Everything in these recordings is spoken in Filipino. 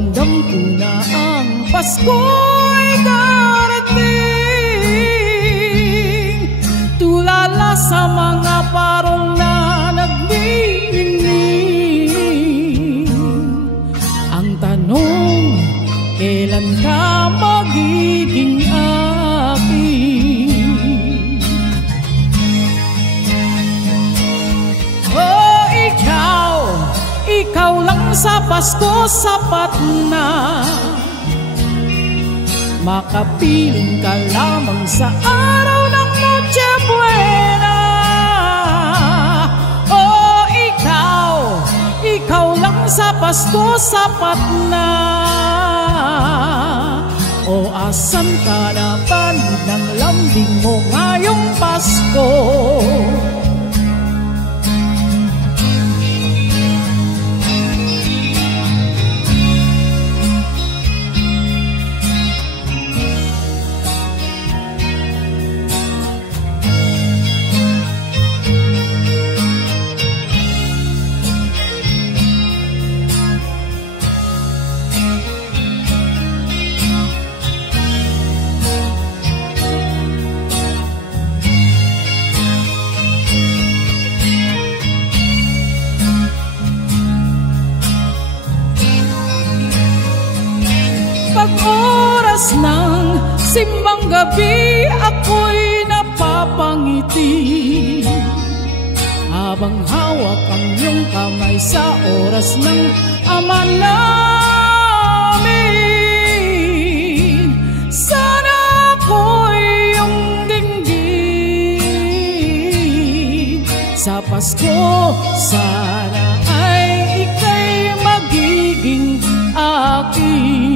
Ramdam ko na ang Pasko'y darating, tulala sa mga parong na nagniningning. Ang tanong, kailan ka magiging akin? Oh, ikaw lang sa Pasko sapat na. Makapiling ka lamang sa araw ng Noche Buena. Oh, ikaw lang sa Pasko sapat na. O asan ka na banig ng lambing mo ngayong Pasko? Pag-oras ng simbang gabi, ako'y napapangiti habang hawak ang iyong kamay sa oras ng Ama namin. Sana ako'y iyong dinggin sa Pasko. Sana ay ika'y magiging akin.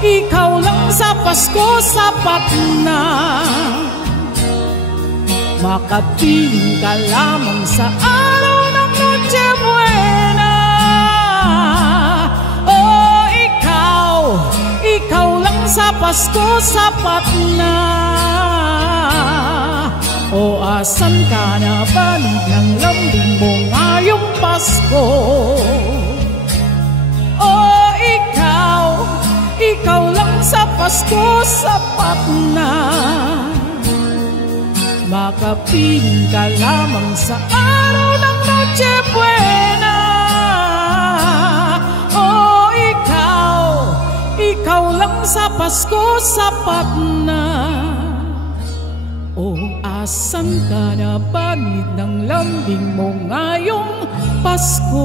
Ikaw lang sa Pasko sapat na. Makapiling ka lamang sa araw ng Noche Buena. Oh, ikaw lang sa Pasko sapat na. O asan ka na banig ng lambing mo ngayong Pasko? Ikaw lang sa Pasko sapat na. Makapiling ka lamang sa araw ng Noche Buena. Oh, ikaw lang sa Pasko sapat na. O asan ka na banig ng lambing mo ngayong Pasko?